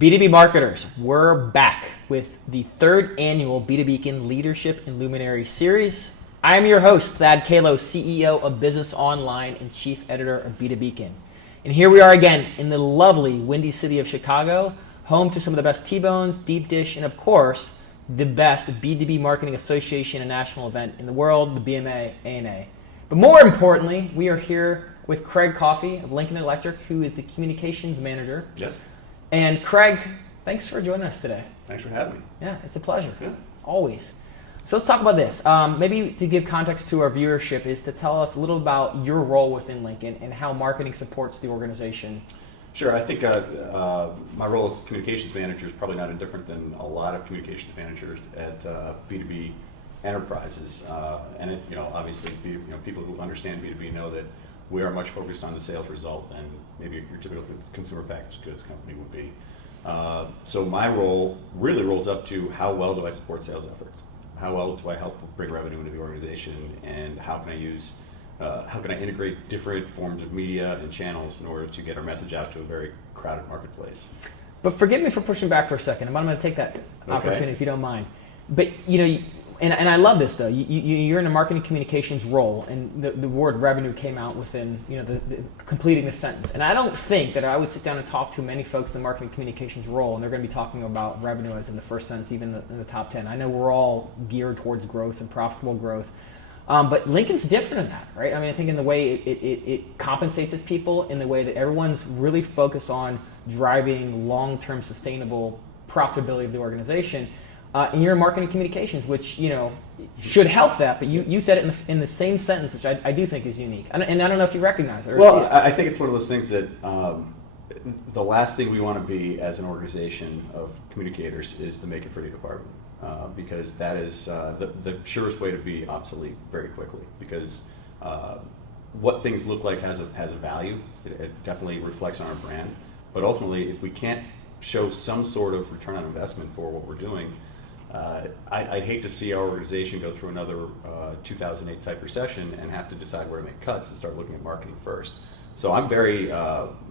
B2B marketers, we're back with the third annual B2Beacon Leadership and Luminary Series. I am your host, Thad Kalo, CEO of Business Online and Chief Editor of B2Beacon. And here we are again in the lovely Windy City of Chicago, home to some of the best T-Bones, deep dish, and of course, the best B2B Marketing Association and national event in the world, the BMA ANA. But more importantly, we are here with Craig Coffey of Lincoln Electric, who is the communications manager. Yes. And Craig, thanks for joining us today. Thanks for having me. Yeah, it's a pleasure. Yeah. Always. So let's talk about this. Maybe to give context to our viewership is to tell us a little about your role within Lincoln and how marketing supports the organization. Sure. I think my role as communications manager is probably not any different than a lot of communications managers at B2B enterprises. And it, obviously, people who understand B2B know that we are much focused on the sales result than maybe your typical consumer packaged goods company would be. So my role really rolls up to how well do I support sales efforts? How well do I help bring revenue into the organization? And how can I integrate different forms of media and channels in order to get our message out to a very crowded marketplace? But forgive me for pushing back for a second. I'm going to take that opportunity if you don't mind. But and I love this though. You're in a marketing communications role, and the word revenue came out within the completing the sentence. And I don't think that I would sit down and talk to many folks in the marketing communications role, and they're going to be talking about revenue as in the first sentence, even in the top 10. I know we're all geared towards growth and profitable growth, but Lincoln's different in that, right? I mean, I think in the way it compensates its people, in the way that everyone's really focused on driving long-term sustainable profitability of the organization. And you're in marketing communications, which should help that, but you said it in the same sentence, which I do think is unique. And I don't know if you recognize it. Well, I think it's one of those things that the last thing we want to be as an organization of communicators is the make it pretty department, because that is the surest way to be obsolete very quickly. Because what things look like has a value. It definitely reflects on our brand. But ultimately, if we can't show some sort of return on investment for what we're doing, I'd hate to see our organization go through another 2008 type recession and have to decide where to make cuts and start looking at marketing first. So I'm very...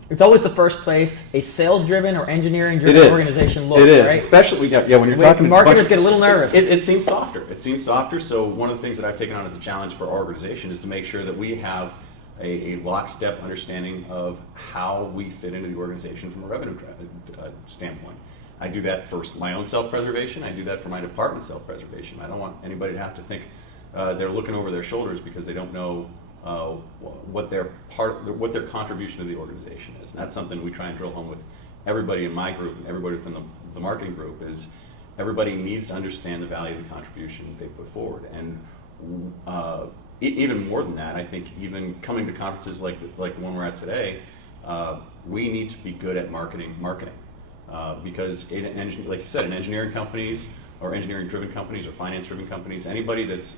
it's always the first place a sales-driven or engineering-driven organization looks, right? It is, right? especially when you're talking... Marketers get a little nervous. It seems softer. It seems softer, so one of the things that I've taken on as a challenge for our organization is to make sure that we have a lockstep understanding of how we fit into the organization from a revenue standpoint. I do that for my own self-preservation. I do that for my department's self-preservation. I don't want anybody to have to think they're looking over their shoulders because they don't know what their contribution to the organization is. And that's something we try and drill home with everybody in my group and everybody within the marketing group is everybody needs to understand the value of the contribution that they put forward. And even more than that, I think even coming to conferences like the one we're at today, we need to be good at marketing. Because like you said, in engineering companies or engineering-driven companies or finance-driven companies, anybody that's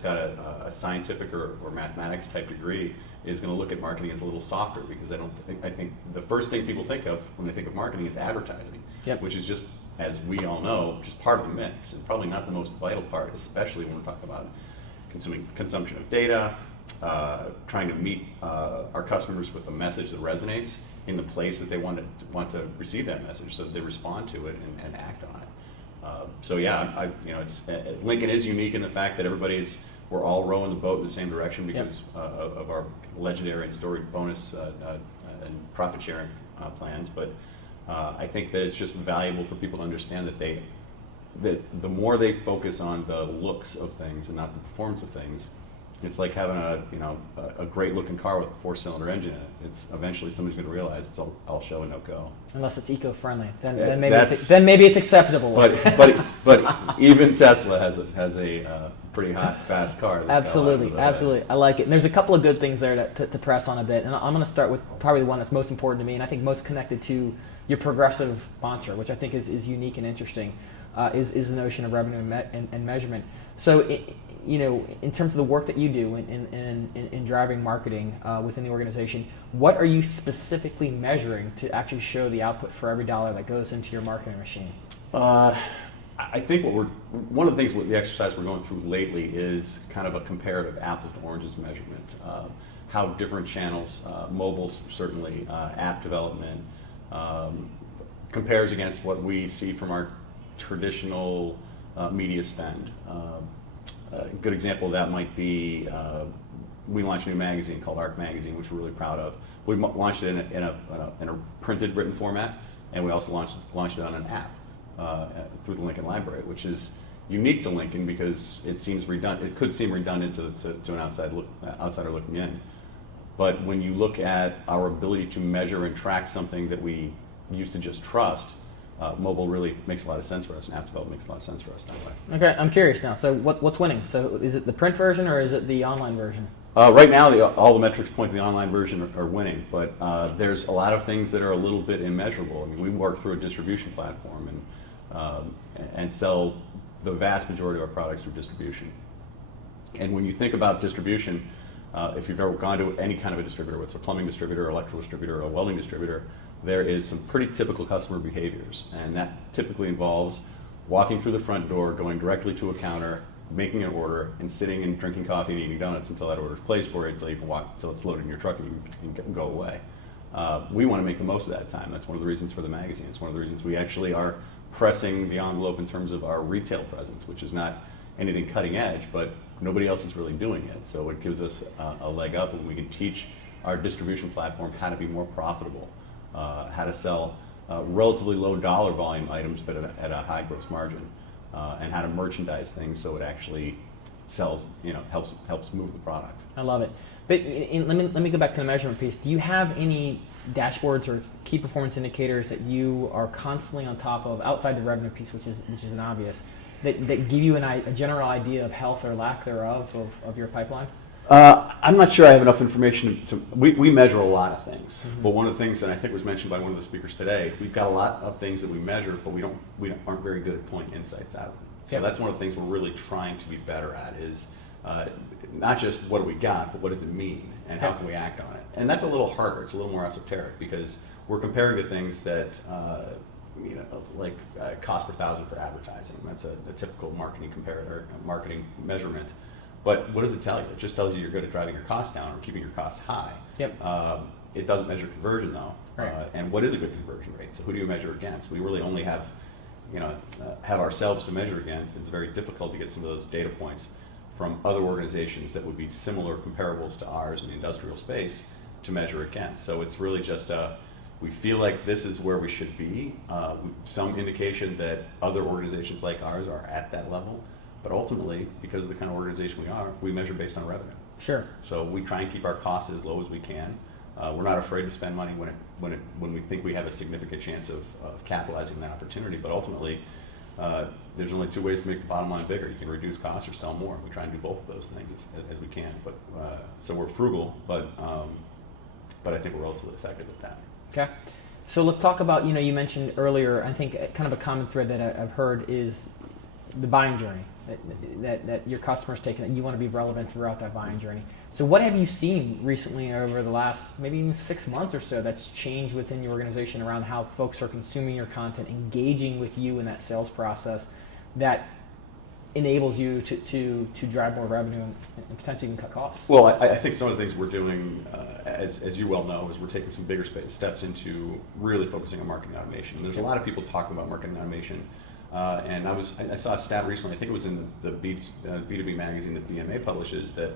got a scientific or mathematics type degree is going to look at marketing as a little softer because I think the first thing people think of when they think of marketing is advertising, which is just, as we all know, just part of the mix and probably not the most vital part, especially when we're talking about consumption of data, trying to meet our customers with a message that resonates in the place that they want to receive that message, so that they respond to it and act on it. So yeah, Lincoln is unique in the fact that we're all rowing the boat in the same direction because of our legendary and storied bonus and profit sharing plans. But I think that it's just valuable for people to understand that the more they focus on the looks of things and not the performance of things, it's like having a great looking car with a 4-cylinder engine in it. It's eventually somebody's going to realize it's all show and no go. Unless it's eco-friendly, then maybe it's acceptable. But even Tesla has a pretty hot, fast car. Absolutely. I like it. And there's a couple of good things there to press on a bit. And I'm going to start with probably the one that's most important to me, and I think most connected to your progressive mantra, which I think is unique and interesting, is the notion of revenue and measurement. So, in terms of the work that you do in driving marketing within the organization, what are you specifically measuring to actually show the output for every dollar that goes into your marketing machine? I think one of the things with the exercise we're going through lately is kind of a comparative apples to oranges measurement. How different channels, mobile certainly, app development, compares against what we see from our traditional media spend. A good example of that might be we launched a new magazine called Arc Magazine, which we're really proud of. We launched it in a printed written format, and we also launched it on an app through the Lincoln Library, which is unique to Lincoln because it seems redundant. It could seem redundant to an outsider looking in. But when you look at our ability to measure and track something that we used to just trust, mobile really makes a lot of sense for us, and app development makes a lot of sense for us that way. Okay, I'm curious now. So what's winning? So is it the print version or is it the online version? Right now, all the metrics point to the online version are winning, but there's a lot of things that are a little bit immeasurable. I mean, we work through a distribution platform and sell the vast majority of our products through distribution. And when you think about distribution, if you've ever gone to any kind of a distributor, whether it's a plumbing distributor, electrical distributor, or a welding distributor, there is some pretty typical customer behaviors, and that typically involves walking through the front door, going directly to a counter, making an order, and sitting and drinking coffee and eating donuts until that order is placed for you, until you can walk, until it's loaded in your truck and you can go away. We want to make the most of that time. That's one of the reasons for the magazine. It's one of the reasons we actually are pressing the envelope in terms of our retail presence, which is not anything cutting edge, but nobody else is really doing it. So it gives us a leg up, and we can teach our distribution platform how to be more profitable, how to sell relatively low dollar volume items but at a high gross margin, and how to merchandise things so it actually sells, helps move the product. I love it. But let me go back to the measurement piece. Do you have any dashboards or key performance indicators that you are constantly on top of outside the revenue piece, which is an obvious, that give you a general idea of health or lack thereof of your pipeline? I'm not sure I have enough information we measure a lot of things, but one of the things that I think was mentioned by one of the speakers today, we've got a lot of things that we measure, but we aren't very good at pulling insights out of them. So that's one of the things we're really trying to be better at is not just what do we got, but what does it mean and how can we act on it? And that's a little harder. It's a little more esoteric because we're comparing to things that like cost per thousand for advertising. That's a typical marketing marketing measurement. But what does it tell you? It just tells you you're good at driving your costs down or keeping your costs high. Yep. It doesn't measure conversion though. Right. And what is a good conversion rate? So who do you measure against? We really only have ourselves to measure against. It's very difficult to get some of those data points from other organizations that would be similar comparables to ours in the industrial space to measure against. So it's really just we feel like this is where we should be. Some indication that other organizations like ours are at that level. But ultimately, because of the kind of organization we are, we measure based on revenue. Sure. So we try and keep our costs as low as we can. We're not afraid to spend money when we think we have a significant chance of capitalizing that opportunity. But ultimately, there's only two ways to make the bottom line bigger. You can reduce costs or sell more. We try and do both of those things as we can. But so we're frugal, but I think we're relatively effective at that. Okay. So let's talk about, you mentioned earlier, I think kind of a common thread that I've heard is the buying journey that your customers take, and that you want to be relevant throughout that buying journey. So what have you seen recently over the last maybe even 6 months or so that's changed within your organization around how folks are consuming your content, engaging with you in that sales process that enables you to drive more revenue and potentially even cut costs? Well, I think some of the things we're doing, as you well know, is we're taking some bigger steps into really focusing on marketing automation. There's a lot of people talking about marketing automation. And I saw a stat recently, I think it was in the B2B magazine that BMA publishes, that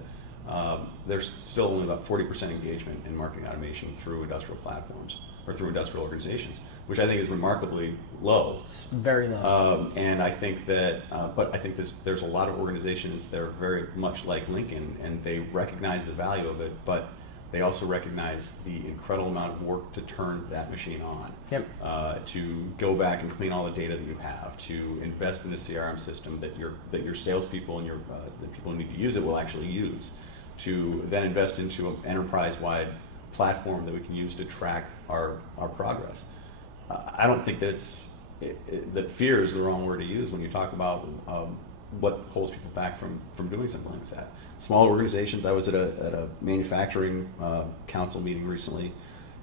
there's still only about 40% engagement in marketing automation through industrial platforms or through industrial organizations, which I think is remarkably low. It's very low. And I think that, but I think there's a lot of organizations that are very much like Lincoln, and they recognize the value of it, but they also recognize the incredible amount of work to turn that machine on. Yep. To go back and clean all the data that you have, to invest in the CRM system that your salespeople and the people who need to use it will actually use, to then invest into an enterprise-wide platform that we can use to track our progress. I don't think that that fear is the wrong word to use when you talk about what holds people back from doing something like that. Small organizations, I was at a manufacturing council meeting recently,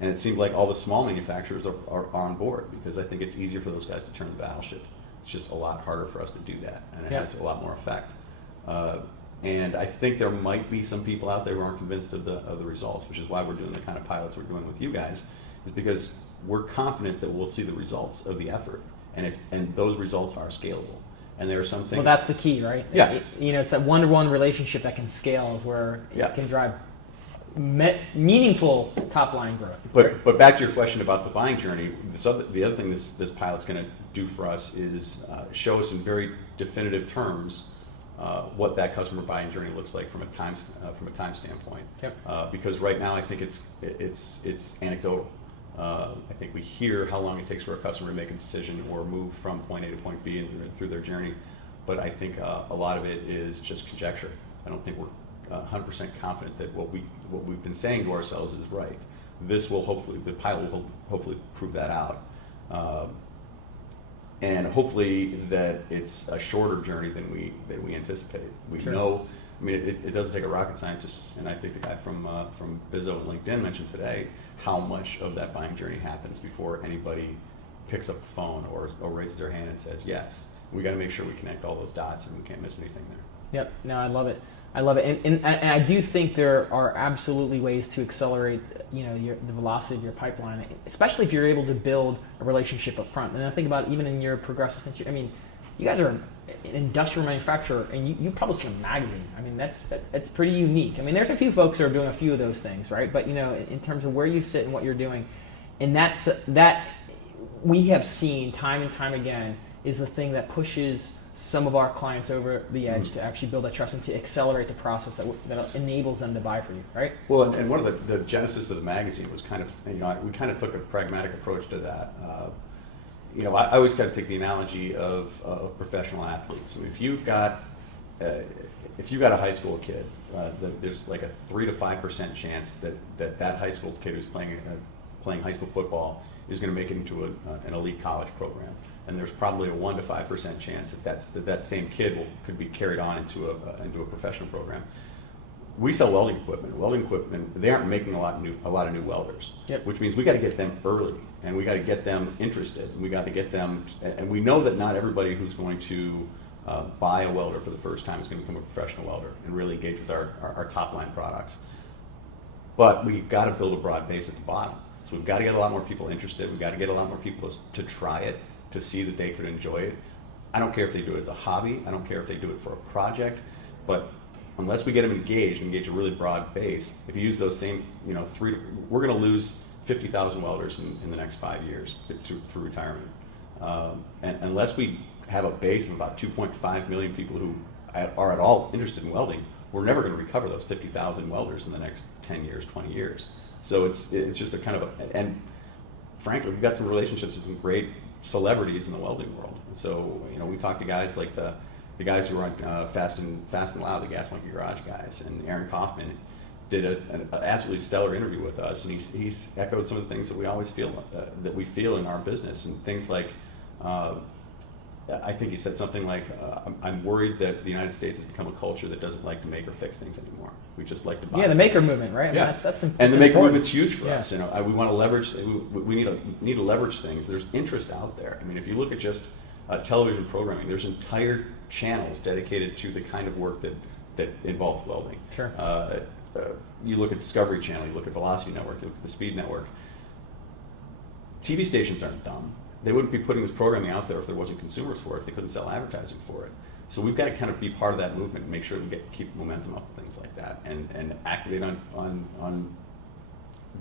and it seemed like all the small manufacturers are on board, because I think it's easier for those guys to turn the battleship. It's just a lot harder for us to do that, and it has a lot more effect. And I think there might be some people out there who aren't convinced of the results, which is why we're doing the kind of pilots we're doing with you guys, is because we're confident that we'll see the results of the effort, and those results are scalable. And there are some things. Well, that's the key, right? Yeah. It's that one-to-one relationship that can scale, is where Yeah. it can drive meaningful top-line growth. But back to your question about the buying journey, the other thing this pilot's going to do for us is show us in very definitive terms what that customer buying journey looks like from a time standpoint. Yep. Because right now I think it's anecdotal. I think we hear how long it takes for a customer to make a decision or move from point A to point B and through their journey, but I think a lot of it is just conjecture. I don't think we're 100% confident that what we've been saying to ourselves is right. The pilot will hopefully prove that out, and hopefully that it's a shorter journey than we anticipate. We Sure. know. I mean, it doesn't take a rocket scientist, and I think the guy from Bizzo and LinkedIn mentioned today how much of that buying journey happens before anybody picks up the phone or raises their hand and says yes. We got to make sure we connect all those dots, and we can't miss anything there. Yep. No, I love it. And I do think there are absolutely ways to accelerate, the velocity of your pipeline, especially if you're able to build a relationship up front. And I think about it, even in your progressive sense. I mean, you guys are an industrial manufacturer, and you publish in a magazine. I mean, that's pretty unique. I mean, there's a few folks that are doing a few of those things, right? But in terms of where you sit and what you're doing, and that we have seen time and time again is the thing that pushes some of our clients over the edge to actually build that trust and to accelerate the process that enables them to buy for you, right? Well, and one of the genesis of the magazine was kind of, we kind of took a pragmatic approach to that. I always kind of take the analogy of professional athletes. If you've got a high school kid, there's like a 3 to 5% chance that high school kid who's playing high school football is going to make it into an elite college program. And there's probably a 1 to 5% chance that same kid could be carried on into a professional program. We sell welding equipment. Welding equipment, they aren't making a lot of new welders, Yep. Which means we got to get them early, and we got to get them interested. We got to get them, and we know that not everybody who's going to buy a welder for the first time is going to become a professional welder and really engage with our top line products. But we've got to build a broad base at the bottom. So we've got to get a lot more people interested. We've got to get a lot more people to try it, to see that they could enjoy it. I don't care if they do it as a hobby. I don't care if they do it for a project. But unless we get them engage a really broad base, if you use those same, we're going to lose 50,000 welders in the next 5 years through retirement. And unless we have a base of about 2.5 million people who are at all interested in welding, we're never going to recover those 50,000 welders in the next 10 years, 20 years. So it's just a kind of and frankly, we've got some relationships with some great celebrities in the welding world. And so, we talk to guys like the guys who are on Fast and Loud, the Gas Monkey Garage guys, and Aaron Kaufman did an absolutely stellar interview with us, and he's echoed some of the things that we always feel that we feel in our business, and things like I think he said something like, I'm worried that the United States has become a culture that doesn't like to make or fix things anymore. We just like to buy. Yeah, the maker movement, right? Yeah, I mean, that's and the maker important. movement's huge for Yeah. us. We want to leverage. We need to leverage things. There's interest out there. I mean, if you look at just television programming, there's entire channels dedicated to the kind of work that involves welding. Sure. You look at Discovery Channel. You look at Velocity Network. You look at the Speed Network. TV stations aren't dumb. They wouldn't be putting this programming out there if there wasn't consumers for it, if they couldn't sell advertising for it. So we've got to kind of be part of that movement and make sure we keep momentum up and things like that, and activate on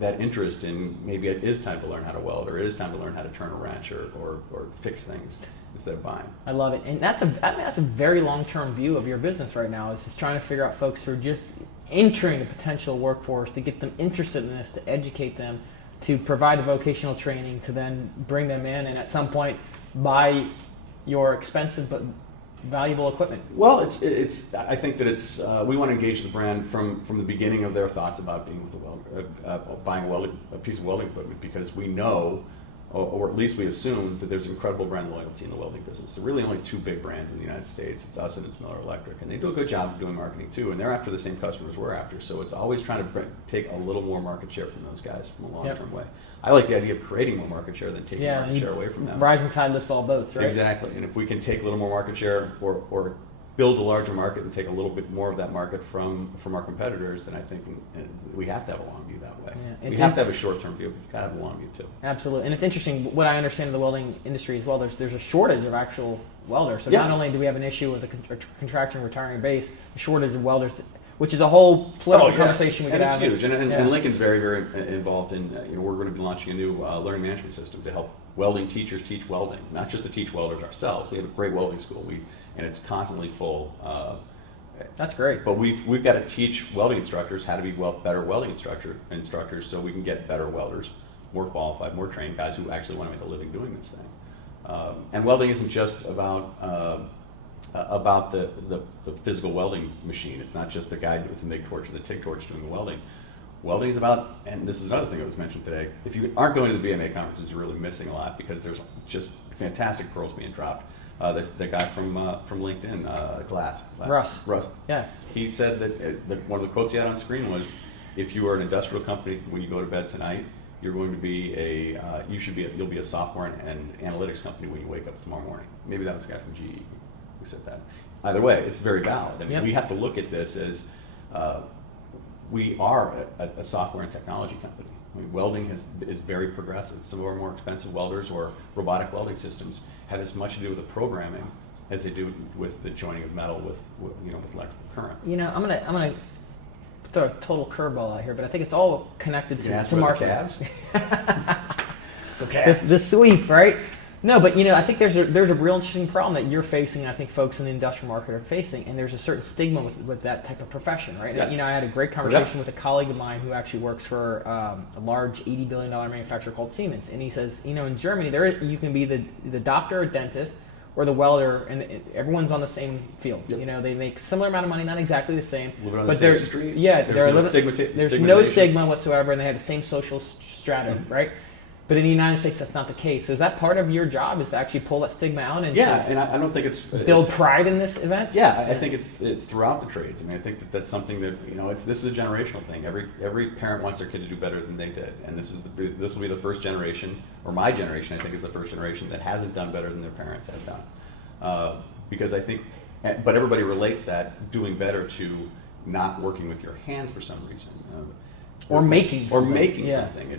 that interest in maybe it is time to learn how to weld, or it is time to learn how to turn a wrench or fix things instead of buying. I love it, and that's a very long-term view of your business right now. Is just trying to figure out folks who are just entering the potential workforce, to get them interested in this, to educate them, to provide the vocational training, to then bring them in, and at some point buy your expensive but valuable equipment. Well, it's. I think that it's. We want to engage the brand from the beginning of their thoughts about being with a welder, buying a piece of welding equipment, because we know, or at least we assume, that there's incredible brand loyalty in the welding business. There are really only two big brands in the United States. It's us and it's Miller Electric, and they do a good job of doing marketing too. And they're after the same customers we're after. So it's always trying to take a little more market share from those guys from a long-term way. I like the idea of creating more market share than taking market share away from them. Rising tide lifts all boats, right? Exactly. And if we can take a little more market share, or build a larger market and take a little bit more of that market from our competitors, then I think we have to have a long view that way. Yeah, we have to have a short-term view, but you gotta have a long view too. Absolutely, and it's interesting. What I understand of the welding industry as well, there's a shortage of actual welders. So not only do we have an issue with a contracting retiring base, a shortage of welders, which is a whole political conversation we could have. And it's huge, and Lincoln's very, very involved in, we're going to be launching a new learning management system to help welding teachers teach welding, not just to teach welders ourselves. We have a great welding school, and it's constantly full. That's great. But we've got to teach welding instructors how to be better welding instructors so we can get better welders, more qualified, more trained guys who actually want to make a living doing this thing. And welding isn't just about the physical welding machine. It's not just the guy with the MIG torch or the TIG torch doing the welding. Welding is about, and this is another thing that was mentioned today, if you aren't going to the BMA conferences, you're really missing a lot because there's just fantastic pearls being dropped. The guy from LinkedIn, Russ. Yeah. He said that one of the quotes he had on screen was, "If you are an industrial company when you go to bed tonight, you're going to be you'll be a software and analytics company when you wake up tomorrow morning." Maybe that was the guy from GE who said that. Either way, it's very valid. I mean, we have to look at this as we are a software and technology company. I mean, welding is very progressive. Some of our more expensive welders or robotic welding systems have as much to do with the programming as they do with the joining of metal with electrical current. I'm gonna throw a total curveball out here, but I think it's all connected to market. Go Cavs. The sweep, right? No, but I think there's a real interesting problem that you're facing, and I think folks in the industrial market are facing, and there's a certain stigma with that type of profession, right? Yeah. I had a great conversation with a colleague of mine who actually works for a large $80 billion manufacturer called Siemens, and he says, in Germany, you can be the doctor or dentist or the welder, and everyone's on the same field. Yep. They make similar amount of money, not exactly the same. Living on the same street. Yeah, there's no stigma whatsoever, and they have the same social strata, right? But in the United States, that's not the case. So is that part of your job, is to actually pull that stigma out and and I don't think it's build pride in this event? Yeah, I think it's throughout the trades. I mean, I think that's something that this is a generational thing. Every parent wants their kid to do better than they did, and this will be the first generation, or my generation, I think, is the first generation that hasn't done better than their parents have done. Because I think, but everybody relates that doing better to not working with your hands for some reason. Or making something.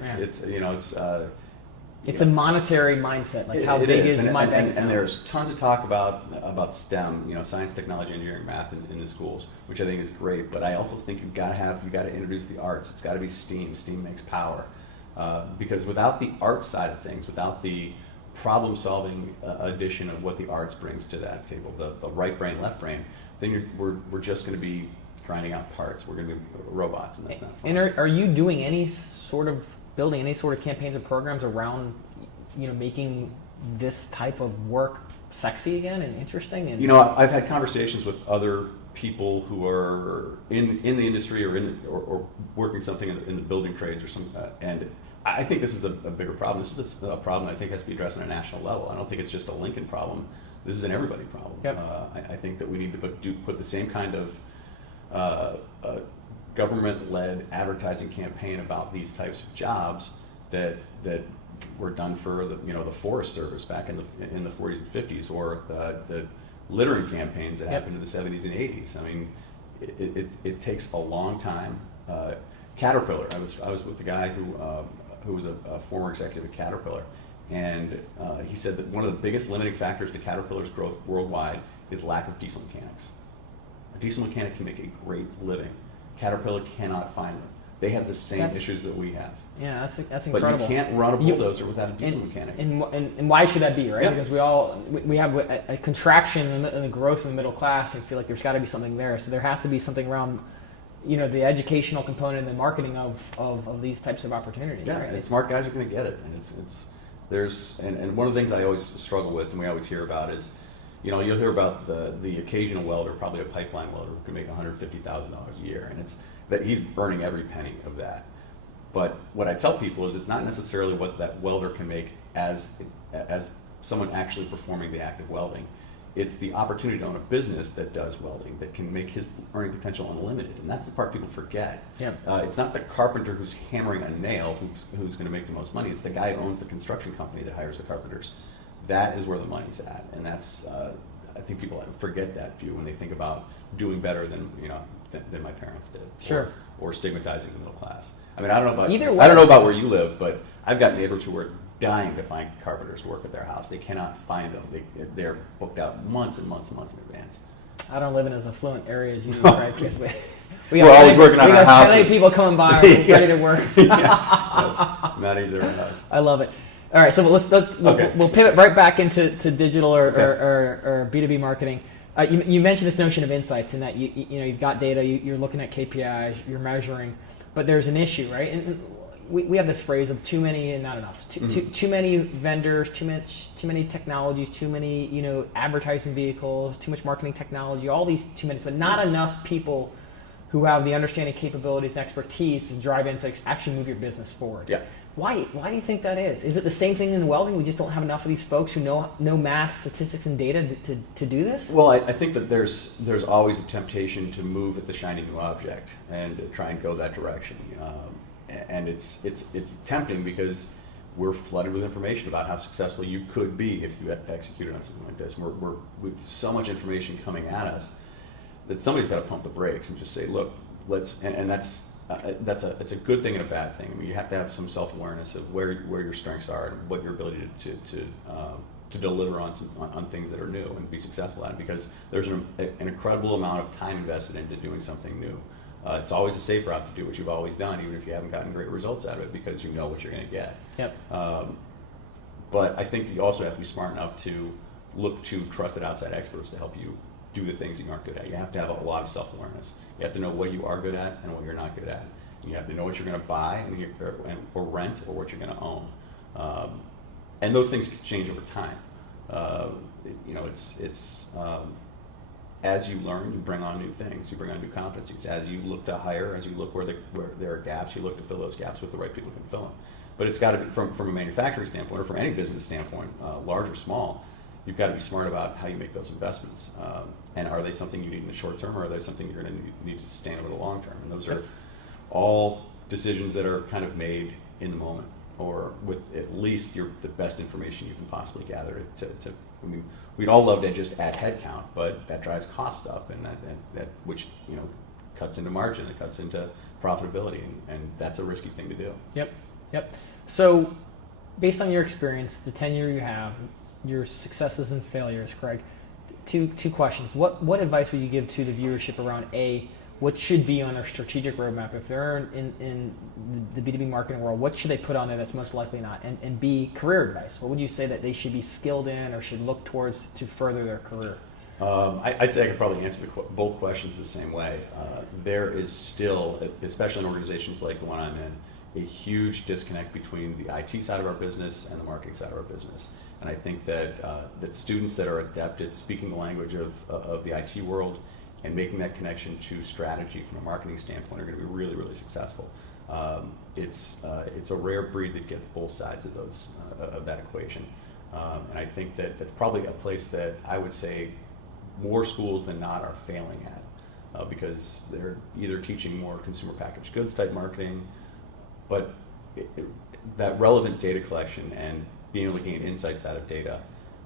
It's a monetary mindset. Like how big is my bank account? And there's tons of talk about STEM, science, technology, engineering, math in the schools, which I think is great. But I also think you got to introduce the arts. It's got to be STEAM. STEAM makes power. Because without the art side of things, without the problem-solving addition of what the arts brings to that table, the right brain, left brain, then we're just going to be grinding out parts. We're going to be robots, and that's not fun. And are you doing building any sort of campaigns or programs around, making this type of work sexy again and interesting? And I've had conversations with other people who are in the industry or working something in the building trades or some, and I think this is a bigger problem. This is a problem that I think has to be addressed on a national level. I don't think it's just a Lincoln problem. This is an everybody problem. Yep. I think that we need to put the same kind of government-led advertising campaign about these types of jobs that were done for the Forest Service back in the 40s and 50s, or the littering campaigns that happened in the 70s and 80s. I mean, it takes a long time. Caterpillar. I was with a guy who was a former executive at Caterpillar, and he said that one of the biggest limiting factors to Caterpillar's growth worldwide is lack of diesel mechanics. A diesel mechanic can make a great living. Caterpillar cannot find them. They have the same issues that we have. Yeah, that's incredible. But you can't run a bulldozer without a diesel mechanic. And why should that be, right? Yeah. Because we have a contraction in the growth in the middle class, and feel like there's got to be something there. So there has to be something around, the educational component and the marketing of these types of opportunities. Yeah, right? and smart guys are going to get it. And one of the things I always struggle with, and we always hear about, is you'll hear about the occasional welder, probably a pipeline welder, who can make $150,000 a year, and it's that he's earning every penny of that. But what I tell people is it's not necessarily what that welder can make as someone actually performing the act of welding. It's the opportunity to own a business that does welding that can make his earning potential unlimited, and that's the part people forget. Yeah. It's not the carpenter who's hammering a nail who's going to make the most money. It's the guy who owns the construction company that hires the carpenters. That is where the money's at, and that's I think people forget that view when they think about doing better than than my parents did. Sure. Or stigmatizing the middle class. I mean, I don't know about either way. I don't know about where you live, but I've got neighbors who are dying to find carpenters to work at their house. They cannot find them. They're booked out months and months and months in advance. I don't live in as affluent area as you do, right? Because we're always working on our houses. We got plenty of people coming by ready to work. That's not easy for us. I love it. All right, so we'll pivot right back into digital or B2B marketing. You mentioned this notion of insights, and that you've got data, you're looking at KPIs, you're measuring, but there's an issue, right? And we have this phrase of too many and not enough. Too many vendors, too many technologies, too many advertising vehicles, too much marketing technology, all these too many, but not enough people who have the understanding, capabilities, and expertise to drive insights, actually move your business forward. Yeah. Why do you think that is? Is it the same thing in welding? We just don't have enough of these folks who know math, statistics, and data to do this? Well, I think that there's always a temptation to move at the shiny new object and try and go that direction. And it's tempting because we're flooded with information about how successful you could be if you executed on something like this. We've so much information coming at us that somebody's got to pump the brakes and just say, look, let's. And that's a good thing and a bad thing. I mean, you have to have some self-awareness of where your strengths are and what your ability to deliver on things that are new and be successful at it, because there's an incredible amount of time invested into doing something new. It's always a safe route to do what you've always done, even if you haven't gotten great results out of it, because you know what you're going to get. Yep. But I think you also have to be smart enough to look to trusted outside experts to help you do the things that you aren't good at. You have to have a lot of self-awareness. You have to know what you are good at and what you're not good at. And you have to know what you're going to buy or rent, or what you're going to own. And those things can change over time. As you learn, you bring on new things. You bring on new competencies. As you look to hire, as you look where there are gaps, you look to fill those gaps with the right people who can fill them. But it's got to be from a manufacturing standpoint, or from any business standpoint, large or small. You've got to be smart about how you make those investments. And are they something you need in the short term, or are they something you're going to need to sustain over the long term? And those are all decisions that are kind of made in the moment, or with at least the best information you can possibly gather. I mean, we'd all love to just add headcount, but that drives costs up, and that which cuts into margin, it cuts into profitability, and that's a risky thing to do. Yep. So, based on your experience, the tenure you have, your successes and failures, Craig, two questions. What advice would you give to the viewership around what should be on their strategic roadmap if they're in the B2B marketing world? What should they put on there that's most likely not? And B, career advice. What would you say that they should be skilled in or should look towards to further their career? I'd say I could probably answer both questions the same way. There is still, especially in organizations like the one I'm in, a huge disconnect between the IT side of our business and the marketing side of our business. And I think that students that are adept at speaking the language of the IT world and making that connection to strategy from a marketing standpoint are going to be really, really successful. It's a rare breed that gets both sides of that equation. And I think that that's probably a place that I would say more schools than not are failing at, because they're either teaching more consumer packaged goods type marketing, but that relevant data collection and being able to gain insights out of data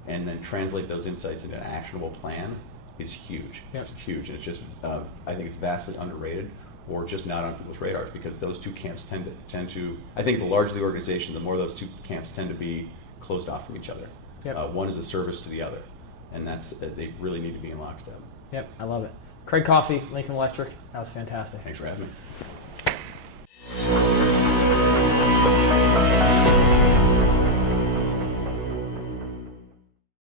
and then translate those insights into an actionable plan is huge. Yep. It's huge, and it's just I think it's vastly underrated, or just not on people's radars, because those two camps tend to I think the larger the organization, the more those two camps tend to be closed off from each other. Yep. One is a service to the other, and they really need to be in lockstep. Yep, I love it. Craig Coffey, Lincoln Electric, that was fantastic. Thanks for having me.